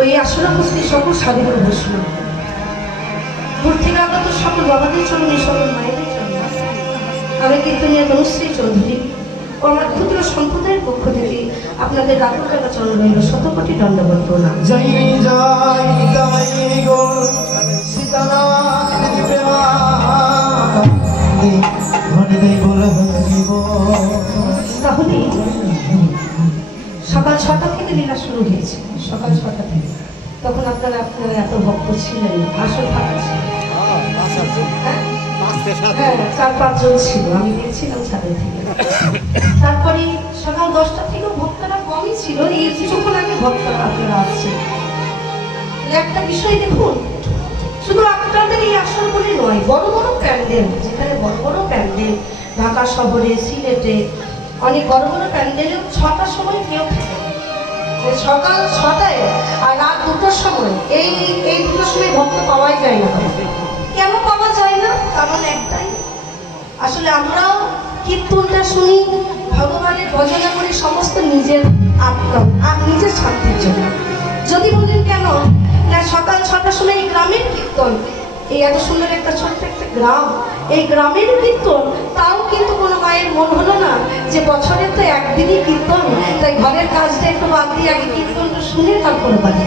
ওই আসলে উপস্থিত সকল সাধুগুরু বৈষ্ণব দূর থেকে আগত সকল বাবাদের চরণে, সকল মায়েদের চরণে, আমি কীর্তনিয়া তনুশ্রী চৌধুরী ও আমার ক্ষুদ্র সম্প্রদায়ের পক্ষ থেকে আপনাদের রাখল টাকা চরণ রইল শতকোটি দণ্ডবত প্রণাম। জয় জয় নিতাই গৌর সীতানাথ তাহলে সকাল ৬টা থেকে লীলা শুরু হয়েছে, সকাল ৬টা থেকে। তখন আপনারা এত ভক্ত ছিলেন, আসল ফাঁকা ছিল, হ্যাঁ ৪-৫ জন ছিল, আমি দেখছিলাম ছাদের থেকে। তারপরে সকাল 10টা থেকেও ভক্তরা কমই ছিল, এই কিছুক্ষণ আগে ভক্তরা আপনারা আসছে। একটা বিষয় দেখুন, শুধু আপনাদের এই আসন বলে নয়, বড় বড় প্যান্ডেল, যেখানে বড় বড় প্যান্ডেল ঢাকা শহরে, সিলেটে অনেক বড় বড় প্যান্ডেলেও 6টার সময় কেউ থাকে, সকাল 6টায় আর রাত 2টার সময়, এই দুটোর সময় ভক্ত পাওয়াই যায় না। কেন পাওয়া যায় না? কারণ একটাই, আসলে আমরাও কীর্তনটা শুনি, ভগবানের ভজনা করি সমস্ত নিজের আত্মা আর নিজের শান্তির জন্য। যদি বলেন কেন না, সকাল 6টার সময় এই গ্রামের কীর্তন, এই এত সুন্দর একটা ছোট্ট একটা গ্রাম, এই গ্রামের কীর্তন, তাও কিন্তু কোনো মায়ের মন হলো না যে বছরে তো একদিনই কীর্তন, তাই ঘরের কাজটা একটু বাদ দিয়ে আগে কীর্তনটা শুনে তারপরে বাড়ি।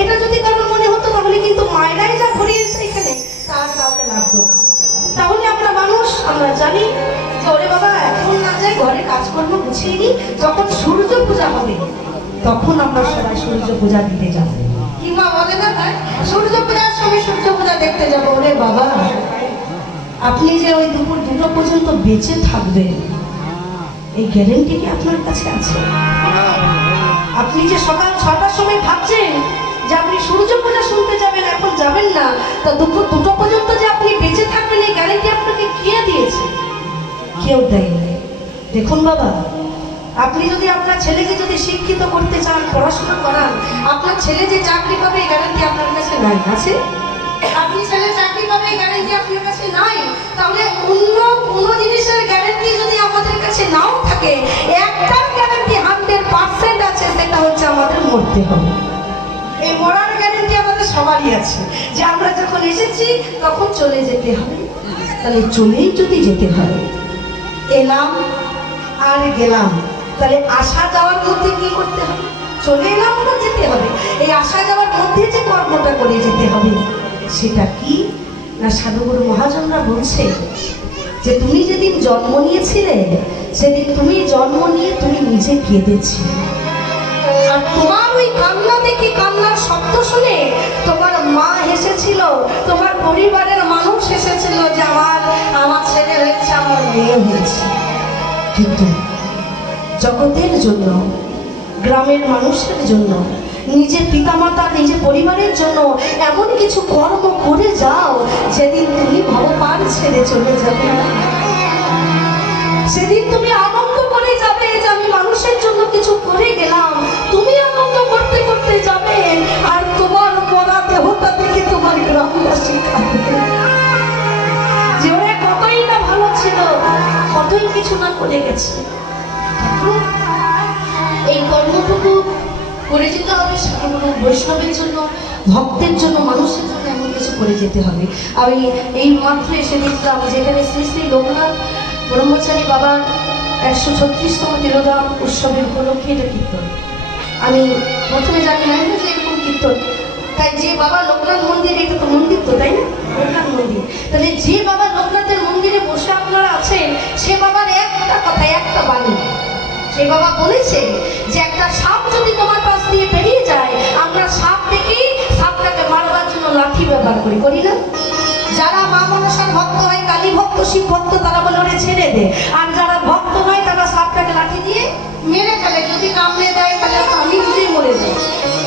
এটা যদি কারোর মনে হতো তাহলে কিন্তু মায়েরাই যা করিয়েছে এখানে, তার কাউকে লাগতো না। তাহলে আমরা মানুষ, আমরা জানি যে ওরে বাবা এখন না যায়, ঘরে কাজকর্ম গুছিয়ে নিই, যখন সূর্য পূজা হবে তখন আমরা সবাই সূর্য পূজা দিতে যাবো, কিংবা বলে না তাই সূর্য পূজার সময় সূর্য পূজা দেখতে যাবো। ওরে বাবা, আপনি যে ওই দুপুর 2টা পর্যন্ত বেঁচে থাকবেন এই গ্যারেন্টি কি আপনার কাছে আছে? আপনি যে সকাল 6টার সময় ভাবছেন যে আপনি সূর্য পূজা শুনতে যাবেন, এখন যাবেন না, তা দুপুর 2টা পর্যন্ত যে আপনি বেঁচে থাকবেন এই গ্যারেন্টি আপনাকে কে দিয়েছে? কেউ দেয়নি। দেখুন বাবা, আপনি যদি আপনার ছেলেকে যদি শিক্ষিত করতে চান, পড়াশোনা করান, আপনার ছেলে যে চাকরি পাবে এই গ্যারেন্টি আপনার কাছে নাই, আছে? আপনি ছেলে চাকরি পাবে এই গ্যারেন্টি আপনার কাছে নাই, তাহলে অন্য কোনো জিনিসের গ্যারেন্টি যদি আমাদের কাছে নাও থাকে, একটা গ্যারেন্টি 100% আছে, সেটা হচ্ছে আমাদের মরতে হবে। এই মরার গ্যারেন্টি আমাদের সবারই আছে, যে আমরা যখন এসেছি তখন চলে যেতে হবে। তাহলে চলেই যদি যেতে হয়, এলাম আর গেলাম, তাহলে আসা যাওয়ার মধ্যে কি করতে হবে? চলে এলাম না, যেতে হবে। এই আসা যাওয়ার মধ্যে যে কর্মটা করে যেতে হবে সেটা কি না, সাধুগুরু মহাজনরা বলছে যে তুমি যেদিন জন্ম নিয়েছিলে সেদিন তুমি জন্ম নিয়ে তুমি নিজে কেঁদেছিলে, আর তোমার ওই কান্না দেখে, কান্নার শব্দ শুনে তোমার মা হেসেছিল, তোমার পরিবারের মানুষ হেসেছিল যে আমার ছেলে হয়েছে, আমার মেয়ে হয়েছে। কিন্তু জগতের জন্য, গ্রামের মানুষের জন্য, নিজের পিতামাতা, নিজের পরিবারের জন্য এমন কিছু কর্ম করে যাও যেদিন তুমি ভগবান ছেড়ে চলে যাবে, সেদিন তুমি আনন্দ করে যাবে যে আমি মানুষের জন্য কিছু করে গেলাম। তুমি আনন্দ করতে করতে যাবে, আর তোমার মরা দেহটা দেখে তোমার গ্রামবাসী কাঁদবে যে ওরা কতই না ভালো ছিল, কতই কিছু না করে গেছে। এই কর্মটুকু করে যেতে হবে সাধুগুরু বৈষ্ণবের জন্য, ভক্তের জন্য, মানুষের জন্য এমন কিছু করে যেতে হবে। আমি এই মাত্র এসে দেখলাম যেখানে শ্রী শ্রী লোকনাথ ব্রহ্মচারী বাবার 136তম তিরোধান উৎসবের উপলক্ষে এটা কীর্তন। আমি প্রথমে জানি না যে এরকম কীর্তন, তাই যে বাবা লোকনাথ মন্দির, এটা তো মন্দির তো, তাই না? লোকনাথ মন্দির, তাহলে যে বাবা লোকনাথের মন্দিরে বসে আপনারা আছেন, সে বাবার একটা কথা, একটা বাণী, সে বাবা বলেছে যে একটা সাপ যদি তোমার পাশ দিয়ে বেরিয়ে যায়, আমরা সাপ দেখেই সাপটাকে মারবার জন্য লাঠি ব্যবহার করি না? যারা মা মনসার ভক্ত হয়, কালী ভক্ত, শিব ভক্ত, তারা বলে ওরে ছেড়ে দে, আর যারা ভক্ত নয় তারা সাপটাকে লাঠি দিয়ে মেরে ফেলে, যদি কামড়ে দেয় তাহলে আমি নিজেই মরে যাই।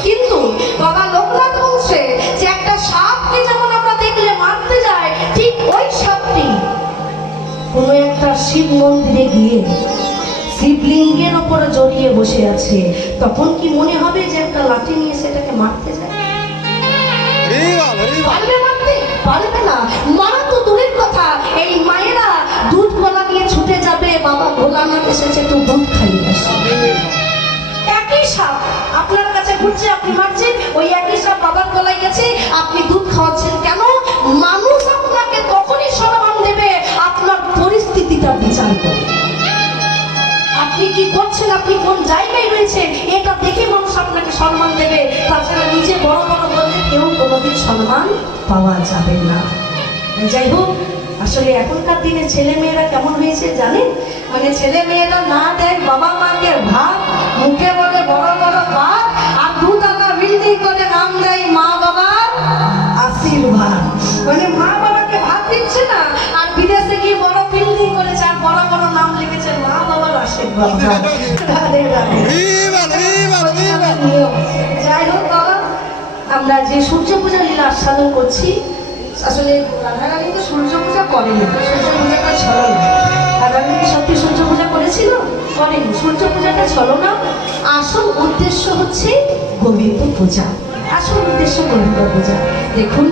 কিন্তু বাবা লোকনাথ বলছে যে একটা সাপকে যেমন আমরা দেখলে মারতে যায়, ঠিক ওই সাপটি কোনো একটা শিব মন্দিরে গিয়ে শিবলিঙ্গের ওপরে জড়িয়ে বসে আছে, তখন কি মনে হবে যে একটা লাঠি নিয়ে সেটাকে মারতে যায়? পারবে মারতে? পারবে না। মারা তো দূরের কথা, এই মায়েরা দুধ কলা নিয়ে আমার এসেছে, একটু দুধ খাইয়ে আসি। একই সাপ আপনার কাছে ঘুরছে, আপনি মারছেন, ওই একই সাপ বাবার গলায় গেছে, আপনি দুধ খাওয়াচ্ছেন কেন? মানুষ আপনাকে তখনই সম্মান দেবে আপনার পরিস্থিতিটা বিচার করে। আপনি কি করছেন, আপনি কোন জায়গায় রয়েছেন, এটা দেখে মানুষ আপনাকে সম্মান দেবে। তাছাড়া নিজে বড় বড় বললে কেউ কোনোদিন সম্মান পাওয়া যাবে না। যাই হোক, আসলে এখনকার দিনে ছেলে মেয়েরা কেমন হয়েছে জানেন? মানে ছেলে মেয়েরা না দেয় বাবা মাকে ভাত, মুখে বলে বড় বড় ভাত, আর দুটাকা বিল্ডিং করে নাম দেয় মা বাবার আশীর্বাদ। মানে মা বাবাকে ভাত দিচ্ছে না, আর বিদেশে গিয়ে বড় বিল্ডিং করেছে আর বড় বড় নাম লিখেছে মা বাবার আশীর্বাদ। রাধে রাধে। যাই হোক বাবা, আমরা যে সূর্য পূজা লীলা আস্বাদন করছি, আসলে রাধারানী তো সূর্য পূজা করেনি, সূর্য পূজাটা ছলো না। রাধারানী কি সত্যি সূর্য পূজা করেছিল? করেনি। সূর্য পূজাটা ছলো না, আসল উদ্দেশ্য হচ্ছে গোবিন্দ পূজা। আসল উদ্দেশ্য গোবিন্দ পূজা। দেখুন,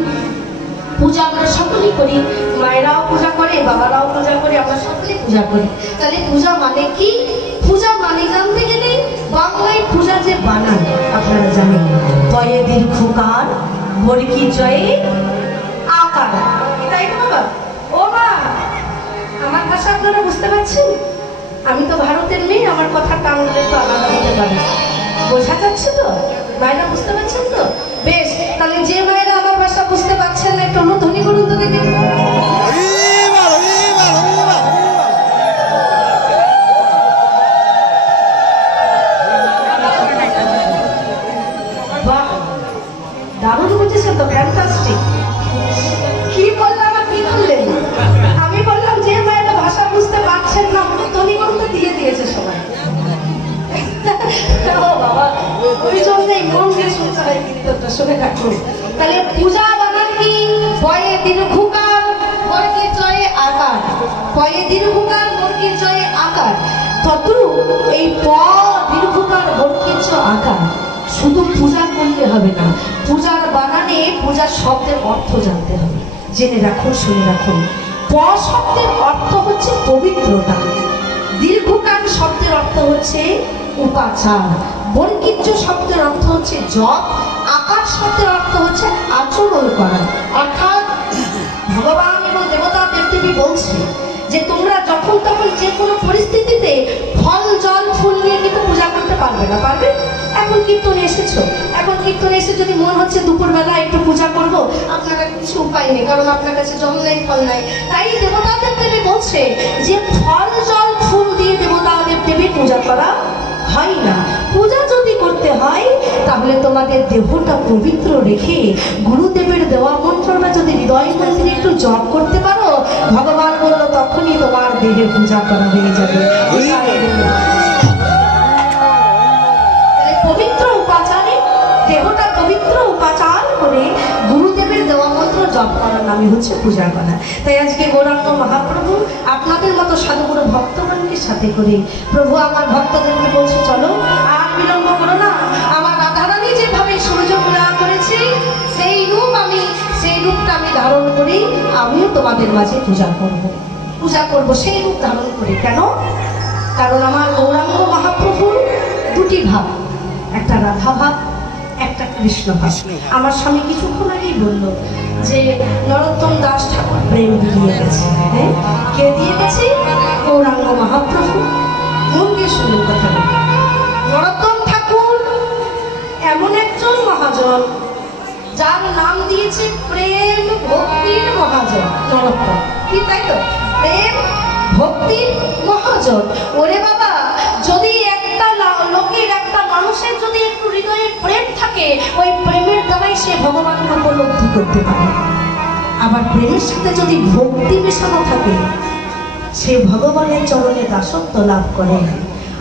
পূজা আমরা সকলেই করি, মায়েরাও পূজা করে, বাবারাও পূজা করে, আমরা সকলেই পূজা করি। তাহলে পূজা মানে কি? পূজা মানে জানতে গেলে বাংলায় পূজা যে বানান আপনারা জানেন, পয়ে দীর্ঘকার, বর্গী জয়ে আকার, তাই তো বাবা? ও মা, আমার ভাষা আপনারা বুঝতে পারছেন? আমি তো ভারতের মেয়ে, আমার কথা টাউন একটু আলাদা হতে পারে। বোঝা যাচ্ছে তো? মায়েরা বুঝতে পারছেন তো? বেশ, তাহলে যে মায়েরা আমার ভাষা বুঝতে পারছেন না, একটু অনুধ্বনি করুন তো দেখি। বাহ, দারুণ বুঝেছেন তো, ফ্যান্টাস্টিক। কি বললাম আর কি করলেন? আমি বললাম যে মায়েরা ভাষা বুঝতে পারছেন না, অনুধ্বনি করুন তো, দিয়ে দিয়েছে সবাই। ও বাবা, ওই জন্যই মন দিয়ে শুনতে হয় কীর্তনটা, শুনে থাকুন। তাহলে পূজা বানান কি? পয়ে দীর্ঘকার, বর্গী জয়ে আকার। পয়ে দীর্ঘকার, বর্গী জয়ে আকার। তদ্রূপ এই প দীর্ঘকার, বর্গী জ আকার শুধু পূজা করলে হবে না, পূজার বানানে পূজার শব্দের অর্থ জানতে হবে। জেনে রাখুন, শুনে রাখুন। প শব্দের অর্থ হচ্ছে পবিত্রতা, দীর্ঘকার শব্দের অর্থ হচ্ছে উপাচার, বর্গীজ শব্দের অর্থ হচ্ছে জপ, আকার শব্দের অর্থ হচ্ছে আচরণ করা। অর্থাৎ ভগবান এবং দেবতা দেবদেবী বলছে যে তোমরা যখন তখন যে কোনো পরিস্থিতিতে ফল জল ফুল নিয়ে কিন্তু পূজা করতে পারবে না। পারবে? এখন কীর্তনে এসেছো, এখন কীর্তনে এসে যদি মন হচ্ছে দুপুরবেলা একটু পূজা করবো, আপনারা কিছু উপায় নেই, কারণ আপনার কাছে জল নেই, ফল নাই। তাই দেবতা দেবদেবী বলছে যে ফল জল ফুল দিয়ে দেবতা দেবদেবীর পূজা করা হয় না। পূজা যদি করতে হয় তাহলে তোমাদের দেহটা পবিত্র রেখে গুরুদেবের দেওয়া মন্ত্রটা যদি হৃদয় মন্দিরে একটু জপ করতে পারো, ভগবান বললো তখনই তোমার দেহের পূজা করা হয়ে যাবে। পবিত্র উপাচারে, দেহটা পবিত্র উপাচার করে গুরুদেবের দেওয়া মন্ত্র জপ করার নামই হচ্ছে পূজা করা। তাই আজকে গৌরাঙ্গ মহাপ্রভু আপনাদের মতো সাধুগুরু ভক্তগণকে সাথে করে প্রভু আমার ভক্তদেরকে বলছে, চলো আর বিলম্ব করো না। আমার রাধারানী যেভাবে সূর্য পূজা করেছে সেই রূপটা আমি ধারণ করি, আমিও তোমাদের মাঝে পূজা করব সেই রূপ ধারণ করি। কেন? কারণ আমার গৌরাঙ্গ মহাপ্রভুর দুটি ভাব, একটা রাধা ভাব, একটা কৃষ্ণ ভাব। আমার স্বামী কিছুক্ষণ আগেই বলল যে নরোত্তম দাস ঠাকুর প্রেম দিয়ে গেছে। হ্যাঁ, কে দিয়ে গেছে? গৌরাঙ্গ মহাপ্রভু। মন দিয়ে শুনুন কথাটা। নরোত্তম ঠাকুর এমন একজন মহাজন যার নাম দিয়েছে প্রেম ভক্তির মহাজন। নরোত্তম কি, তাই তো? প্রেম ভক্তির মহাজন। ওরে বাবা, যদি একটা লোকের, একটা মানুষের যদি একটু হৃদয়ে প্রেম থাকে, ওই প্রেমের দ্বারাই সে ভগবানকে উপলব্ধি করতে পারে। আবার প্রেমের সাথে যদি ভক্তি মেশানো থাকে, সে ভগবানের চরণে দাসত্ব লাভ করে।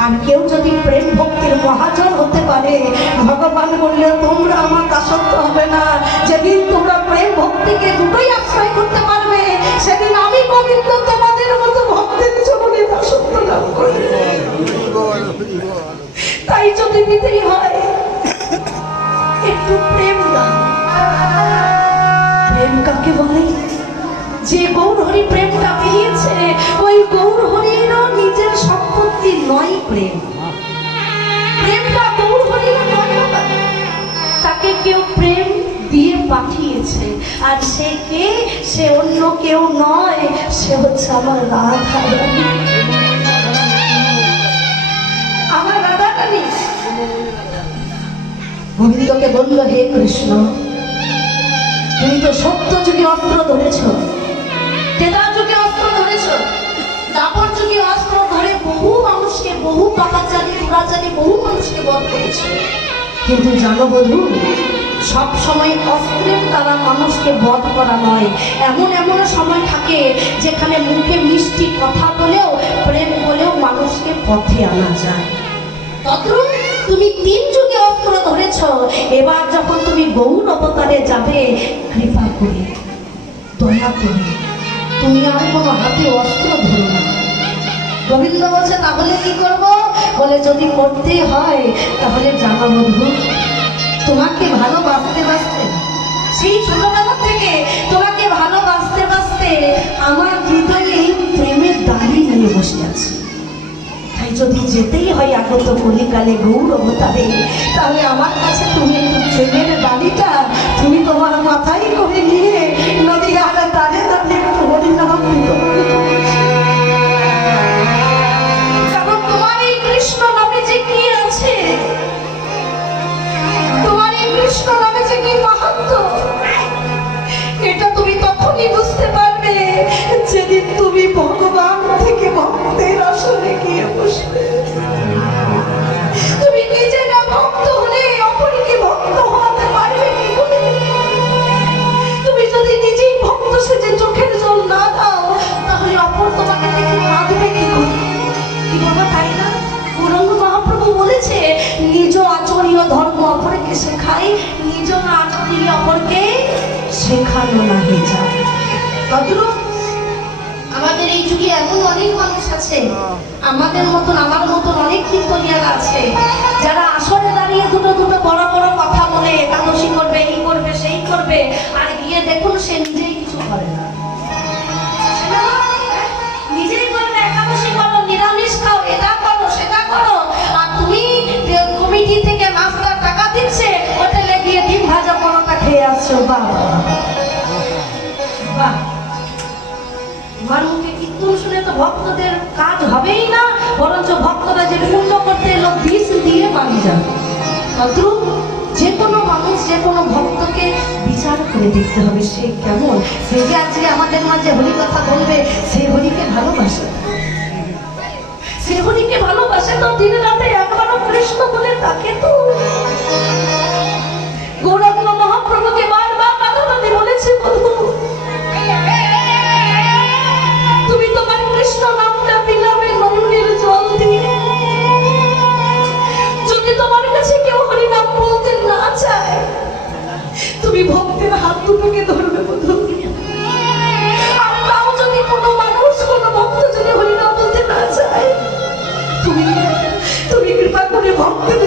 আর কেউ যদি প্রেম ভক্তির মহাজন হতে পারে, ভগবান বললে তোমরা আমার দাসত্ব হবে না। যেদিন তোমরা প্রেম ভক্তিকে দুটোই আশ্রয় করতে পারবে, সেদিন আমি গোবিন্দ তোমাদের মতো ভক্তের চরণে দাসত্ব লাভ করবে। তাই যদি দিতেই হয় একটু প্রেম দাও। প্রেম কাকে বলে? যে গৌর হরি প্রেমটা পেয়েছে, ওই গৌর হরিরও নিজের সম্পদ প্রেম। প্রেমটা গৌর হরির নয় বাবা। তাকে কেউ প্রেম দিয়ে পাঠিয়েছে, আর সে কে? সে অন্য কেউ নয়, সে হচ্ছে আমার রাধা রানী, আমার রাধা রানী। গোবিন্দকে বলল, হে কৃষ্ণ, তুমি তো সত্য যুগে অস্ত্র ধরেছ, তেতা যুগে অস্ত্র ধরেছ, দাপর যুগে অস্ত্র ধরে বহু মানুষকে, বহু পাপাচারী দুরাচারী বহু মানুষকে বধ করেছ। কিন্তু জানো বধূ, সব সময় অস্ত্রের দ্বারা মানুষকে বধ করা নয়। এমন এমন সময় থাকে যেখানে মুখে মিষ্টি কথা বলেও, প্রেম বলেও মানুষকে পথে আনা যায়। তদ্রূপ তুমি 3 যুগে অস্ত্র ধরেছ, এবার যখন তুমি গৌর অবতারে যাবে, কৃপা করে, দয়া করে তুমি আর কোনো হাতে অস্ত্র ধরো না। গোবিন্দ বলছে, তাহলে কি করব? বলে, যদি করতে হয় তাহলে জানা বধূ, তোমাকে ভালোবাসতে বাসতে, সেই ছোটবেলা থেকে তোমাকে ভালোবাসতে বাসতে আমার হৃদয়ে প্রেমের দাড়ি নিয়ে বসে আছে। তাই যদি যেতেই হয় আগত কলিকালে গৌর অবতারে, তাহলে আমার কাছে তুমি প্রেমের দাড়িটা তুমি তোমার মাথায় করে নিয়ে নদীর আড়ে দাঁড়িয়ে দাঁড়িয়ে একটু হরিনাম করবে। কারণ তোমার এই কৃষ্ণ নামে যে কি আছে, তোমার এই কৃষ্ণ নামে যে কি মাহাত্ম্য, এটা তুমি তখনই বুঝতে পারবে যেদিন তুমি ভগবান থেকে ভক্তের আসলে গিয়ে বসবে। তুমি নিজে না ভক্ত হলে অপরকে ভক্ত হতে পারবে কি করে? তুমি যদি নিজেই ভক্ত সেজে চোখের জল না দাও, তাহলে অপর তোমাকে দেখে কাঁদবে কি করে? কি বাবা, তাই না? গৌরাঙ্গ মহাপ্রভু বলেছে, নিজ আচরণীয় ধর্ম অপরকে শেখাই, নিজ না আচরণীয় অপরকে শেখানো না হয়ে যায়। তদ্রূপ আমাদের এই যুগে এমন অনেক মানুষ আছে, আমাদের মতন, আমার মতন অনেক কীর্তনিয়ারা আছে, যারা আসরে দাঁড়িয়ে দুটো দুটো বড় বড় কথা বলে একাদশী করবে, এই করবে, সেই করবে, আর গিয়ে দেখুন সে নিজেই কিছু করে না। নিজেই করবে, একাদশী করো, নিরামিষ খাও, এটা করো, সেটা করো, আর তুমি কমিটি থেকে নাস্তার টাকা দিচ্ছে, হোটেলে গিয়ে ডিম ভাজা পরোটা খেয়ে আসছো। বাহ বাহ, আমার মুখে কীর্তন শুনে তো ভক্তদের কাজ হবেই না, বরঞ্চ ভক্তরা যে পূর্ণ করতে এলো বিষ দিয়ে বাড়ি যাবে। তদ্রূপ যে কোনো মানুষ, যে কোনো ভক্তকে বিচার করে দেখতে হবে সে কেমন। সে যে আজকে আমাদের মাঝে হরি কথা বলবে, সে হরিকে ভালোবাসে, সে হরিকে ভালোবাসে তো দিনে রাতে একবারও কৃষ্ণ বলে তাকে তো। গৌরাঙ্গ মহাপ্রভুকে বারবার রাধারানী বলেছে, বলবো তুমি তোমার কৃষ্ণ নামটা বিলাবে নয়নের জল দিয়ে। যদি তোমার কাছে কেউ হরি নাম বলতে না চায়, তুমি ভক্তের হাত দুটোকে ধরবে বধূ। আর তাও যদি কোনো মানুষ, কোনো ভক্ত যদি হরি নাম বলতে না চায়, তুমি কৃপা করে ভক্তের